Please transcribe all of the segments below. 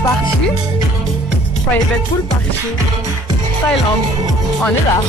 Party, private pool party, Thaïlande, on est là.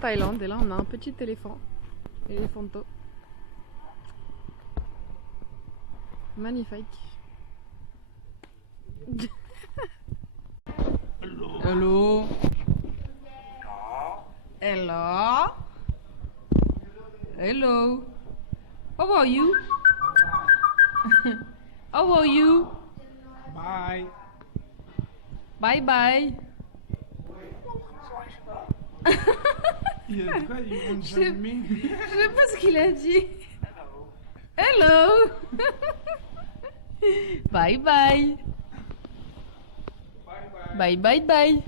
Thaïlande et là on a un petit éléphant, éléphanto, magnifique. Hello. Hello. Hello. How are you? How are you? Bye. Bye bye. Il a dit quoi? Je sais pas ce qu'il a dit. Hello. Bye bye. Bye bye bye.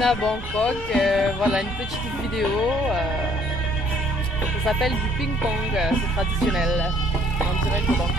À Bangkok, voilà une petite vidéo, ça s'appelle du ping-pong, c'est traditionnel, en direct de Bangkok.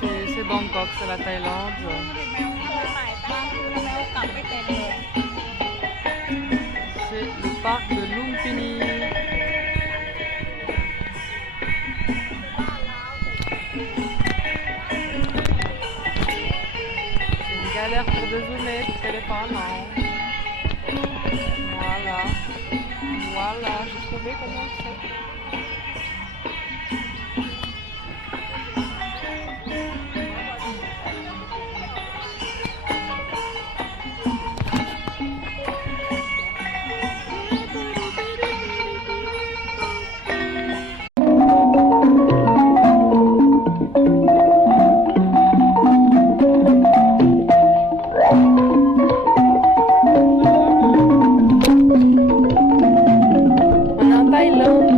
c'est Bangkok, c'est la Thaïlande. C'est le parc de Lumpini. C'est une galère pour dézoomer, parce qu'elle est pas là. Voilà. Voilà, j'ai trouvé comment on fait. On est en Thaïlande.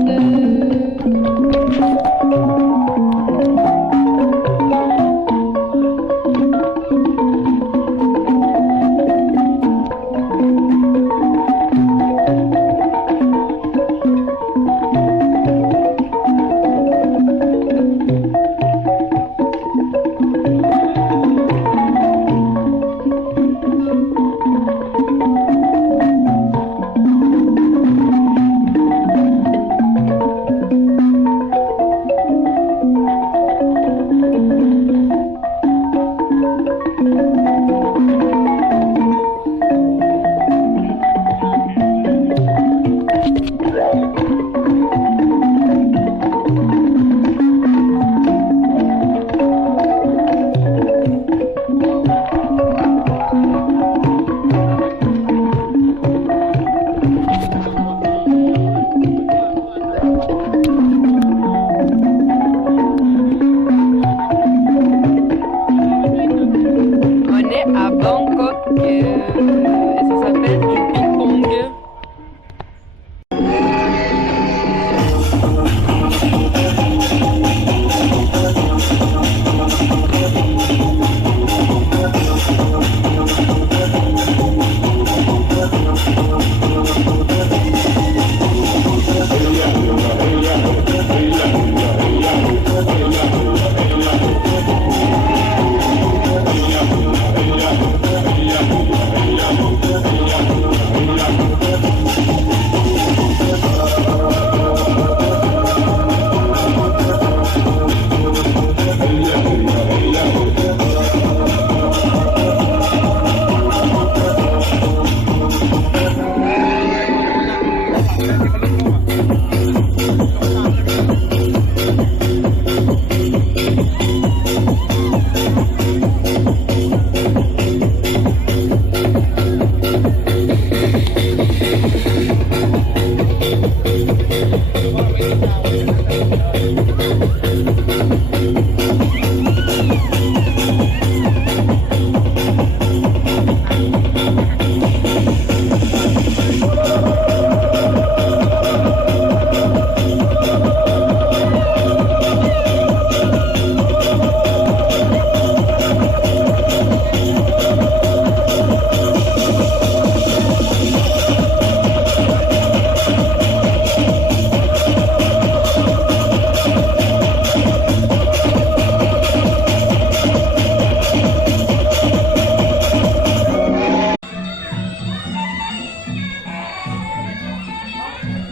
On est à Bangkok et ça s'appelle du ping-pong.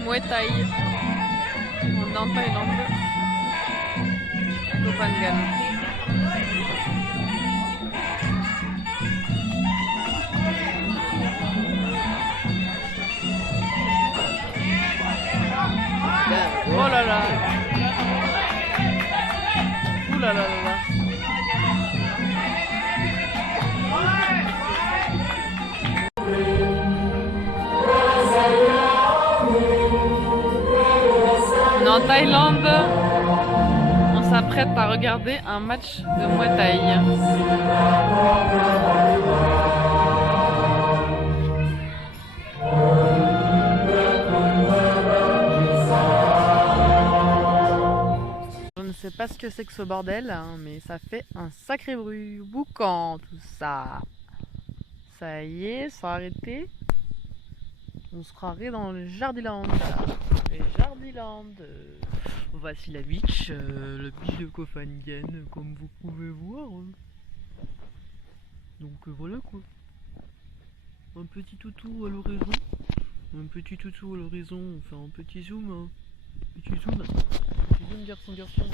Muay Thai. On est en Thaïlande. Au Phangan. Oh là là. Ouh là là là là. On est en Thaïlande. On s'apprête à regarder un match de Muay Thai. Je ne sais pas ce que c'est que ce bordel, hein, mais ça fait un sacré bruit boucan tout ça. Ça y est, ça a arrêté. On se croirait dans le Jardiland. Les Jardiland. Voici la biche, le biche de Koh Phangan, comme vous pouvez voir. Donc voilà quoi. Un petit toutou à l'horizon. Un petit toutou à l'horizon, on fait un petit zoom. Petit zoom. Petit zoom garçon.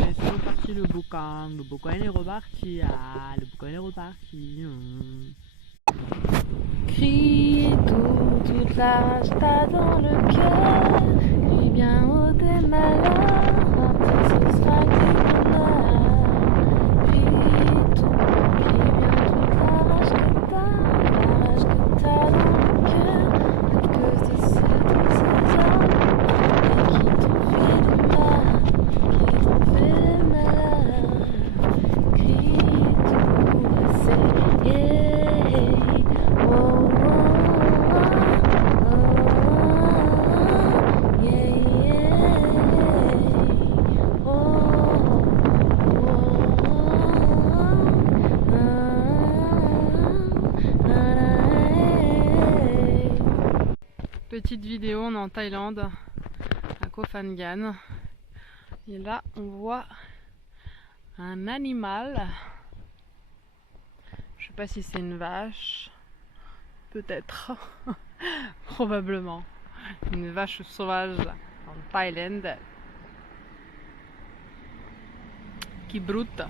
Et c'est reparti le boucan il est reparti. Ah, le boucan il est reparti. Crie toute la rage t'as dans le cœur. Crie bien haut des malheurs, mentir ce sera du bonheur. Crie bien toute la rage que t'as dans le cœur. À cause de tous ces hommes qui t'ont fait du mal, qui t'ont fait le malheur. Crie tout, c'est yeah. Oh, oh, oh, yeah, yeah. Oh, Petite vidéo, on est en Thaïlande, à Koh Phangan. Et là, on voit un animal. Je sais pas si c'est une vache. Peut-être. Probablement. Une vache sauvage en Thaïlande. Qui broute.